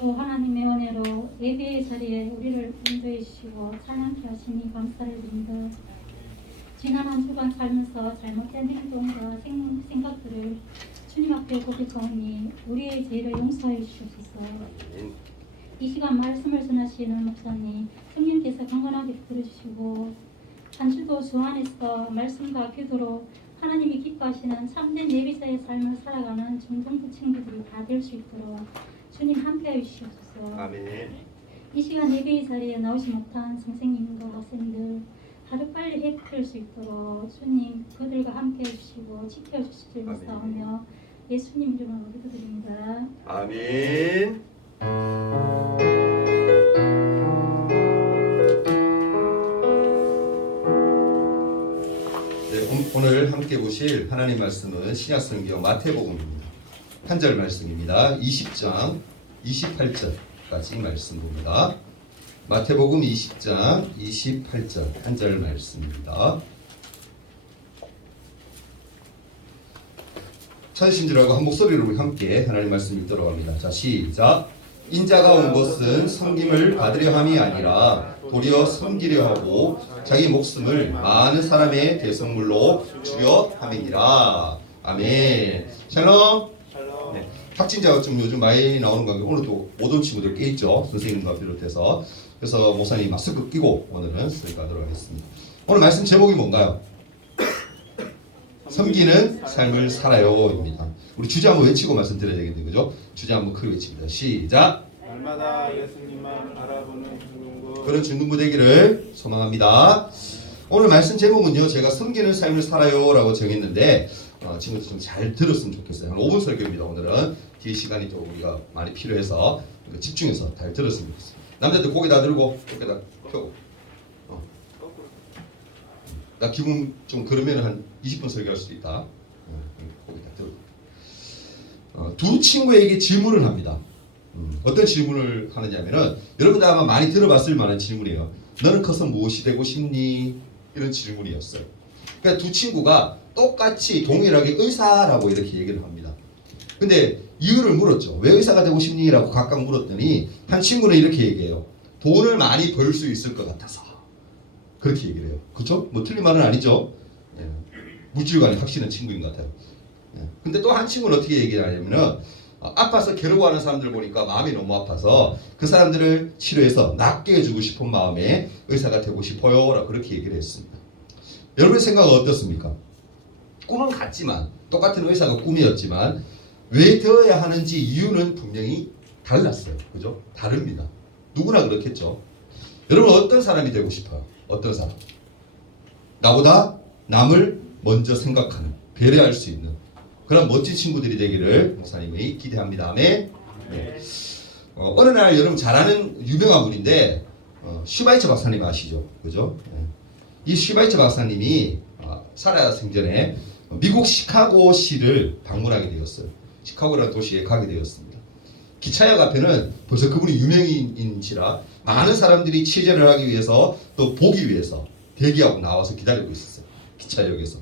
또 하나님의 은혜로 예배의 자리에 우리를 인도해 주시고 찬양케 하시니 감사를 드립니다. 지난 한 주간 살면서 잘못된 행동과 생, 생각들을 주님 앞에 고백하오니 우리의 죄를 용서해 주시옵소서. 이 시간 말씀을 전하시는 목사님, 성령께서 강건하게 들어주시고 한 주도 주 안에서 말씀과 기도로 하나님이 기뻐하시는 참된 예비자의 삶을 살아가는 중등부 친구들이 다 될 수 있도록 주님 함께해 주시옵소서. 아멘 이 시간 예배의 자리에 나오지 못한 선생님과 학생들 하루 빨리 회복될 수 있도록 주님 그들과 함께해 주시고 아멘. 믿사오며 예수님 이름으로 기도드립니다. 아멘 네, 오- 오늘 함께 보실 하나님 말씀은 신약성경 마태복음입니다. 한 절 말씀입니다. 20장 28절까지 말씀 봅니다. 마태복음 20장 28절 한 절 말씀입니다. 천신들하고 한 목소리로 함께 하나님 말씀 읽도록 합니다. 자, 시작. 인자가 온 것은 섬김을 받으려 함이 아니라 도리어 섬기려 하고 자기 목숨을 많은 사람의 대성물로 주려 함이니라. 아멘. 샬롬. 네. 확진자가 좀 요즘 많이 나오는 관계 오늘도 모든 친구들 깨 있죠. 선생님과 비롯해서. 그래서 목사님 마스크 끼고 오늘은 설교하도록 하겠습니다. 오늘 말씀 제목이 뭔가요? 섬기는 삶을 살아요입니다. 우리 주제 한번 외치고 말씀드려야 되겠네요. 그죠? 주제 한번 크게 외칩니다. 시작. 날마다 예수님만 바라보는 그런 중등부 되기를 소망합니다. 오늘 말씀 제목은요. 제가 섬기는 삶을 살아요라고 정했는데 어, 친구들 좀 잘 들었으면 좋겠어요. 한 5분 설교입니다. 오늘은 뒤에 시간이 또 우리가 많이 필요해서 집중해서 잘 들었으면 좋겠어요. 남자들 고개 다 들고 고개 다 펴고 어. 나 기분 좀 그러면 한 20분 설교할 수도 있다. 어, 고개 다 들고 어, 두 친구에게 질문을 합니다. 음, 어떤 질문을 하느냐면은 여러분들 아마 많이 들어봤을 만한 질문이에요. 너는 커서 무엇이 되고 싶니? 이런 질문이었어요. 그러니까 두 친구가 똑같이 동일하게 의사라고 이렇게 얘기를 합니다. 근데 이유를 물었죠. 왜 의사가 되고 싶니? 라고 각각 물었더니 한 친구는 이렇게 얘기해요. 돈을 많이 벌 수 있을 것 같아서. 그렇게 얘기를 해요. 그렇죠? 뭐 틀린 말은 아니죠. 예. 물질관이 확실한 친구인 것 같아요. 예. 근데 또 한 친구는 어떻게 얘기를 하냐면은 어, 아파서 괴로워하는 사람들 보니까 마음이 너무 아파서 그 사람들을 치료해서 낫게 해주고 싶은 마음에 의사가 되고 싶어요 라고 그렇게 얘기를 했습니다. 여러분의 생각은 어떻습니까? 꿈은 같지만 똑같은 의사가 꿈이었지만 왜 되어야 하는지 이유는 분명히 달랐어요. 그죠? 다릅니다. 누구나 그렇겠죠. 여러분 어떤 사람이 되고 싶어요? 어떤 사람? 나보다 남을 먼저 생각하는 배려할 수 있는 그런 멋진 친구들이 되기를 목사님이 기대합니다. 아멘. 네. 어, 어느 날 여러분 잘 아는 유명한 분인데 어, 슈바이처 박사님 아시죠? 그죠? 네. 이 슈바이처 박사님이 어, 살아 생전에 미국 시카고시를 방문하게 되었어요. 시카고라는 도시에 가게 되었습니다. 기차역 앞에는 벌써 그분이 유명인인지라 많은 사람들이 취재를 하기 위해서 또 보기 위해서 대기하고 나와서 기다리고 있었어요. 기차역에서.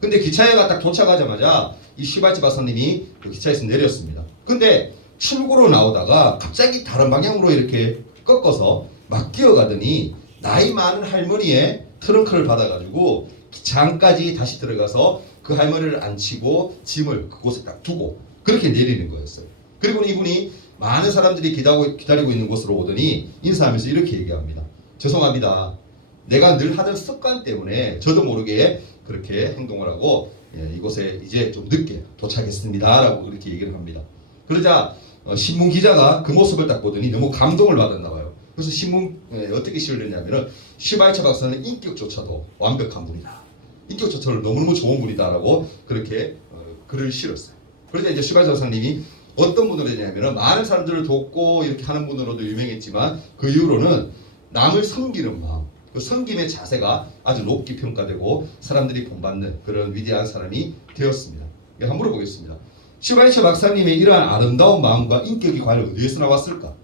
근데 기차역에 딱 도착하자마자 이 시바이츠 박사님이 그 기차에서 내렸습니다. 근데 출구로 나오다가 갑자기 다른 방향으로 이렇게 꺾어서 막 뛰어가더니 나이 많은 할머니의 트렁크를 받아가지고 기차안까지 다시 들어가서 그 할머니를 앉히고 짐을 그곳에 딱 두고 그렇게 내리는 거였어요. 그리고 이분이 많은 사람들이 기다리고, 기다리고 있는 곳으로 오더니 인사하면서 이렇게 얘기합니다. 죄송합니다. 내가 늘 하던 습관 때문에 저도 모르게 그렇게 행동을 하고 예, 이곳에 이제 좀 늦게 도착했습니다라고 그렇게 얘기를 합니다. 그러자 어, 신문 기자가 그 모습을 딱 보더니 너무 감동을 받았나 봐요. 그래서 신문 에 어떻게 실렸냐면은 슈바이처 박사는 인격조차도 완벽한 분이다. 인격조차도 너무너무 좋은 분이다라고 그렇게 어, 글을 실었어요. 그러자 이제 슈바이처 박사님이 어떤 분으로 되냐면은 많은 사람들을 돕고 이렇게 하는 분으로도 유명했지만 그 이후로는 남을 섬기는 마음, 그 섬김의 자세가 아주 높게 평가되고 사람들이 본받는 그런 위대한 사람이 되었습니다. 예, 한번 물어보겠습니다. 슈바이처 박사님의 이러한 아름다운 마음과 인격이 과연 어디에서 나왔을까?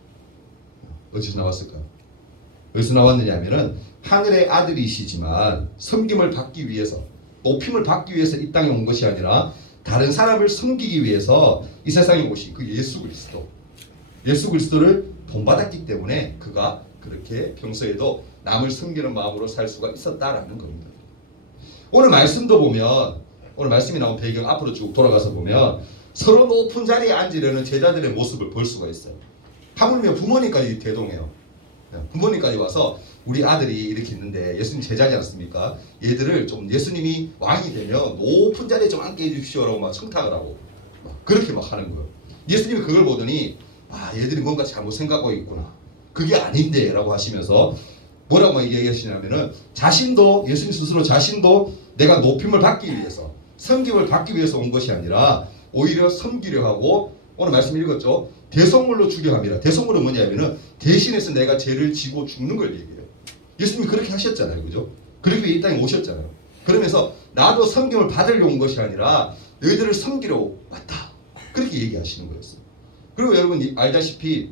어디서 나왔을까? 어디서 나왔느냐면은 하늘의 아들이시지만 섬김을 받기 위해서 높임을 받기 위해서 이 땅에 온 것이 아니라 다른 사람을 섬기기 위해서 이 세상에 오신 그 예수 그리스도 예수 그리스도를 본받았기 때문에 그가 그렇게 평소에도 남을 섬기는 마음으로 살 수가 있었다라는 겁니다. 오늘 말씀도 보면 오늘 말씀이 나온 배경 앞으로 쭉 돌아가서 보면 서로 높은 자리에 앉으려는 제자들의 모습을 볼 수가 있어요. 하물며 부모님까지 대동해요. 네, 부모님까지 와서 우리 아들이 이렇게 있는데 예수님 제자지 않습니까? 얘들을 좀 예수님이 왕이 되면 높은 자리에 좀 앉게 해주십시오라고 막 청탁을 하고 막 그렇게 막 하는 거예요. 예수님이 그걸 보더니 아 얘들이 뭔가 잘못 생각하고 있구나. 그게 아닌데라고 하시면서 뭐라고 얘기하시냐면은 자신도 예수님 스스로 자신도 내가 높임을 받기 위해서 섬김을 받기 위해서 온 것이 아니라 오히려 섬기려 하고 오늘 말씀 읽었죠. 대성물로 주려 합니다. 대성물은 뭐냐면은 대신해서 내가 죄를 지고 죽는 걸 얘기해요. 예수님이 그렇게 하셨잖아요. 그죠? 그렇게 이 땅에 오셨잖아요. 그러면서 나도 섬김을 받으려 온 것이 아니라 너희들을 섬기러 왔다. 그렇게 얘기하시는 거였어요. 그리고 여러분 이- 알다시피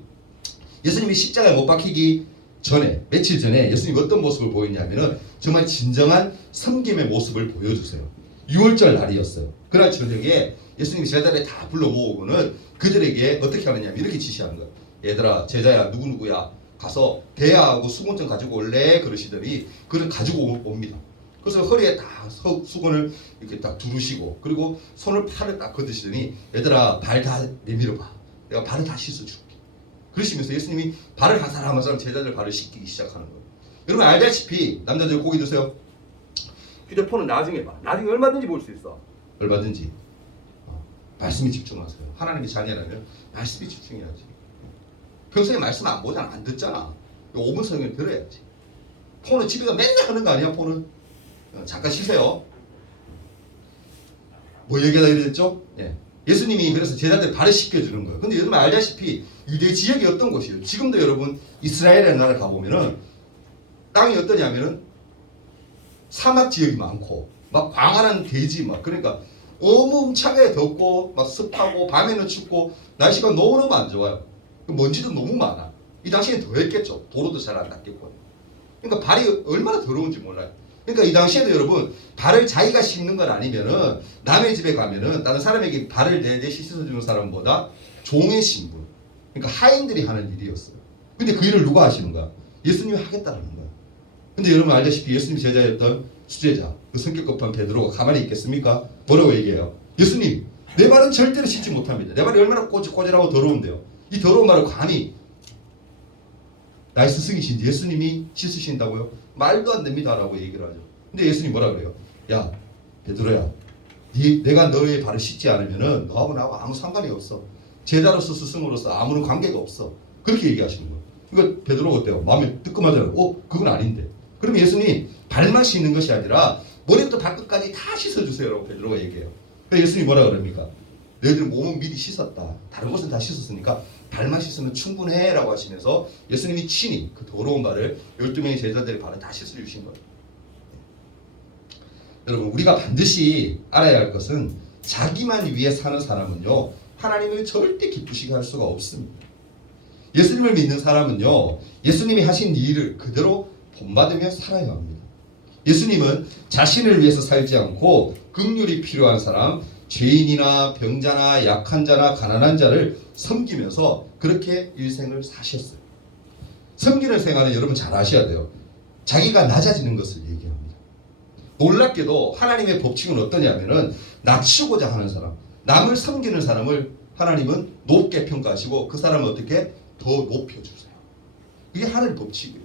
예수님이 십자가에 못 박히기 전에 며칠 전에 예수님이 어떤 모습을 보였냐면은 정말 진정한 섬김의 모습을 보여주세요. 6월절 날이었어요. 그날 저녁에 예수님이 제자들을 다 불러 모으고는 그들에게 어떻게 하느냐 이렇게 지시하는 거예요. 얘들아 제자야 누구 누구야 가서 대야하고 수건좀 가지고 올래 그러시더니 그를 가지고 오- 옵니다. 그래서 허리에 다 서- 수건을 이렇게 딱 두르시고 그리고 손을 팔을 딱 걷으시더니 얘들아 발 다 내밀어 봐. 내가 발을 다 씻어 줄게. 그러시면서 예수님이 발을 한 사람 한 사람 제자들 발을 씻기기 시작하는 거예요. 여러분 알다시피 남자들 고기 드세요. 휴대폰은 나중에 봐. 나중에 얼마든지 볼 수 있어. 얼마든지. 어, 말씀에 집중하세요. 하나님의 자녀라면 말씀에 집중해야지. 평소에 말씀 안 보잖아. 안 듣잖아. 5분 성경 들어야지. 폰은 집에가 맨날 하는 거 아니야, 폰은? 어, 잠깐 쉬세요. 뭐 얘기하다 이랬죠? 예. 예수님이 그래서 제자들 발을 씻겨 주는 거예요. 근데 여러분 알다시피 유대 지역이 어떤 곳이에요? 지금도 여러분 이스라엘이라는 나라 가보면은 땅이 어떠냐면은 사막 지역이 많고 막 광활한 대지 막 그러니까 어마어마하게 덥고 막 습하고 밤에는 춥고 날씨가 너무너무 안 좋아요. 그 먼지도 너무 많아. 이 당시엔 더했겠죠. 도로도 잘 안 닦겠고. 그러니까 발이 얼마나 더러운지 몰라요. 그러니까 이 당시에도 여러분 발을 자기가 씻는 건 아니면은 남의 집에 가면은 다른 사람에게 발을 내내 씻어주는 사람보다 종의 신분. 그러니까 하인들이 하는 일이었어요. 근데 그 일을 누가 하시는 거야? 예수님이 하겠다는 거야. 근데 여러분 알다시피 예수님 제자였던 수제자, 그 성격 급한 베드로가 가만히 있겠습니까? 뭐라고 얘기해요? 예수님, 내 발은 절대로 씻지 못합니다. 내 발이 얼마나 꼬질꼬질하고 더러운데요. 이 더러운 발을 감히 나의 스승이신 예수님이 씻으신다고요? 말도 안 됩니다라고 얘기를 하죠. 근데 예수님 뭐라 그래요? 야, 베드로야, 네, 내가 너의 발을 씻지 않으면은 너하고 나하고 아무 상관이 없어. 제자로서 스승으로서 아무런 관계가 없어. 그렇게 얘기하시는 거예요. 이거 베드로가 어때요? 마음에 뜨끔하잖아요. 어, 그건 아닌데. 그럼 예수님 발만 씻는 것이 아니라 머리부터 발끝까지 다 씻어주세요라고 베드로가 얘기해요. 그래서 예수님 뭐라 그럽니까? 너희들 몸은 미리 씻었다. 다른 것은 다 씻었으니까 발만 씻으면 충분해라고 하시면서 예수님이 친히 그 더러운 발을 12명의 제자들의 발을 다 씻어 주신 거예요. 여러분 우리가 반드시 알아야 할 것은 자기만 위해 사는 사람은요 하나님을 절대 기쁘시게 할 수가 없습니다. 예수님을 믿는 사람은요 예수님이 하신 일을 그대로 본받으며 살아야 합니다. 예수님은 자신을 위해서 살지 않고 긍휼이 필요한 사람, 죄인이나 병자나 약한 자나 가난한 자를 섬기면서 그렇게 일생을 사셨어요. 섬기는 생활은 여러분 잘 아셔야 돼요. 자기가 낮아지는 것을 얘기합니다. 놀랍게도 하나님의 법칙은 어떠냐면은 낮추고자 하는 사람, 남을 섬기는 사람을 하나님은 높게 평가하시고 그 사람을 어떻게 더 높여주세요. 이게 하나님 법칙이에요.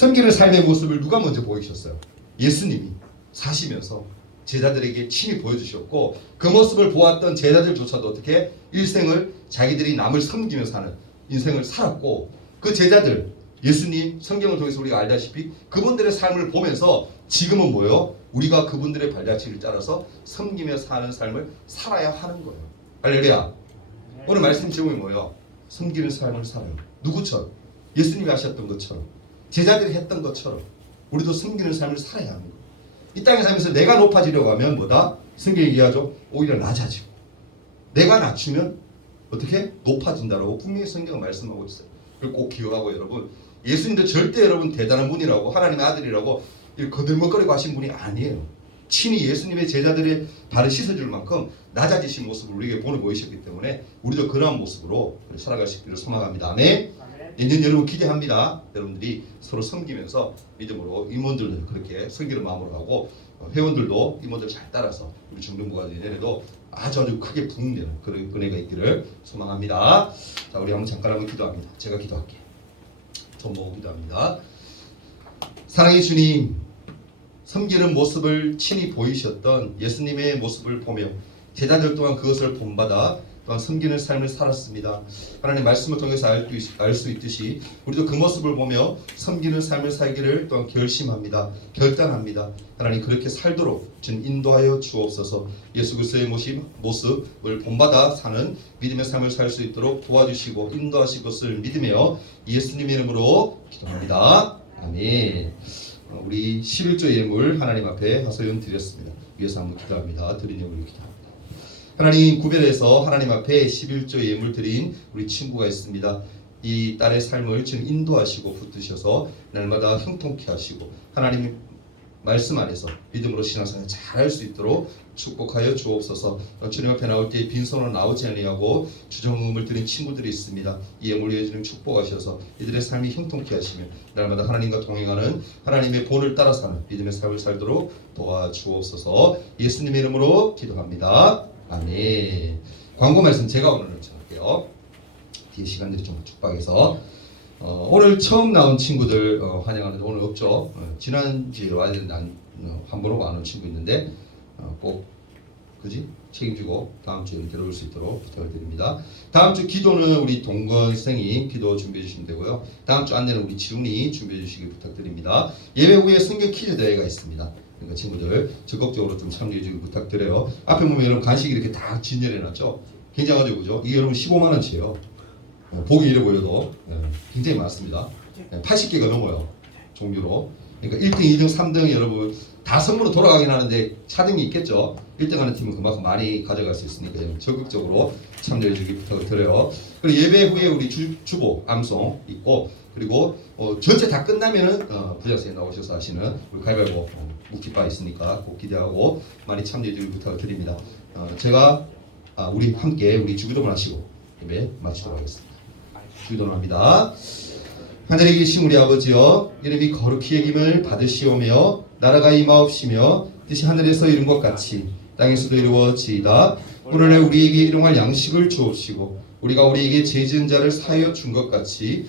섬기는 삶의 모습을 누가 먼저 보이셨어요? 예수님이 사시면서 제자들에게 친히 보여주셨고 그 모습을 보았던 제자들조차도 어떻게 일생을 자기들이 남을 섬기며 사는 인생을 살았고 그 제자들 예수님 성경을 통해서 우리가 알다시피 그분들의 삶을 보면서 지금은 뭐요? 우리가 그분들의 발자취를 따라서 섬기며 사는 삶을 살아야 하는 거예요. 할렐루야. 오늘 말씀 제목이 뭐예요? 섬기는 삶을 살아요. 누구처럼? 예수님이 하셨던 것처럼. 제자들이 했던 것처럼. 우리도 섬기는 삶을 살아야 거예요. 이 땅에 살면서 내가 높아지려고 하면 뭐다? 성경이 얘기하죠. 오히려 낮아지고. 내가 낮추면 어떻게? 높아진다라고 분명히 성경은 말씀하고 있어요. 그걸 꼭 기억하고 여러분. 예수님도 절대 여러분 대단한 분이라고 하나님의 아들이라고 거들먹거리고 하신 분이 아니에요. 친히 예수님의 제자들의 발을 씻어줄 만큼 낮아지신 모습을 우리에게 보내보이셨기 때문에 우리도 그러한 모습으로 살아갈 수 있기를 소망합니다. 아멘. 내년 여러분 기대합니다. 여러분들이 서로 섬기면서 믿음으로 임원들도 그렇게 섬기는 마음으로 가고 어, 회원들도 임원들 잘 따라서 우리 정정부가 내년에도 아주 아주 크게 부흥되는 그런 은혜가 있기를 소망합니다. 자, 우리 한번 잠깐 한번 기도합니다. 제가 기도할게요. 전 보고 기도합니다. 사랑의 주님, 섬기는 모습을 친히 보이셨던 예수님의 모습을 보며 제자들 또한 그것을 본받아 또한 섬기는 삶을 살았습니다. 하나님 말씀을 통해서 알 수 있듯이 우리도 그 모습을 보며 섬기는 삶을 살기를 또한 결심합니다. 결단합니다. 하나님 그렇게 살도록 준 인도하여 주옵소서. 예수 그리스도의 모습, 모습을 본받아 사는 믿음의 삶을 살 수 있도록 도와주시고 인도하실 것을 믿으며 예수님의 이름으로 기도합니다. 아멘. 어, 우리 11조 예물 하나님 앞에 하소연 드렸습니다. 위에서 한번 기도합니다. 드린 예물 기도합니다. 하나님 구별해서 하나님 앞에 11조 예물 드린 우리 친구가 있습니다. 이 딸의 삶을 지금 인도하시고 붙드셔서 날마다 형통케 하시고 하나님 말씀 안에서 믿음으로 신앙생활 잘할 수 있도록 축복하여 주옵소서. 어, 주님 앞에 나올 때 빈손으로 나오지 아니하고 주정음을 드린 친구들이 있습니다. 이 예물 위해 주님 축복하셔서 이들의 삶이 형통케 하시며 날마다 하나님과 동행하는 하나님의 본을 따라 사는 믿음의 삶을 살도록 도와주옵소서. 예수님의 이름으로 기도합니다. 아멘. 광고 말씀 제가 오늘 전할게요. 뒤에 시간들이 좀 촉박해서 어, 오늘 처음 나온 친구들 어, 환영하는데 오늘 없죠. 어, 지난주에 와야 되는데 안, 어, 함부로 안온 친구 있는데 어, 꼭 그지 책임지고 다음 주에 데려올 수 있도록 부탁을 드립니다. 다음 주 기도는 우리 동건 선생님 기도 준비해 주시면 되고요. 다음 주 안내는 우리 지훈이 준비해 주시기 부탁드립니다. 예배 후에 성경 퀴즈 대회가 있습니다. 그러니까 친구들 적극적으로 좀 참여해 주기 부탁드려요. 앞에 보면 여러분 간식 이렇게 다 진열해 놨죠. 굉장하죠, 그죠? 이게 여러분 15만 원치예요. 어, 보기 이래 보여도 예, 굉장히 많습니다. 예, 80개가 넘어요. 종류로. 그러니까 1등, 2등, 3등 여러분 다 선물로 돌아가긴 하는데 차등이 있겠죠. 1등 하는 팀은 그만큼 많이 가져갈 수 있으니까 적극적으로 참여해 주기 부탁을 드려요. 그리고 예배 후에 우리 주, 주보 암송 있고 그리고 어, 전체 다 끝나면은 어, 부자선생님 나오셔서 하시는 우리 가위바위보 어, 묵기바 있으니까 꼭 기대하고 많이 참여해 주기 부탁을 드립니다. 어, 제가 아, 우리 함께 우리 주기도문 하시고 예배 마치도록 하겠습니다. 주기도문 합니다. 하늘에 계신 우리 아버지여 이름이 거룩히 여김을 받으시오며 나라가 임하옵시며 뜻이 하늘에서 이룬 것 같이 땅에서도 이루어지이다 오늘날 우리에게 일용할 양식을 주옵시고 우리가 우리에게 죄 지은 자를 사하여 준 것 같이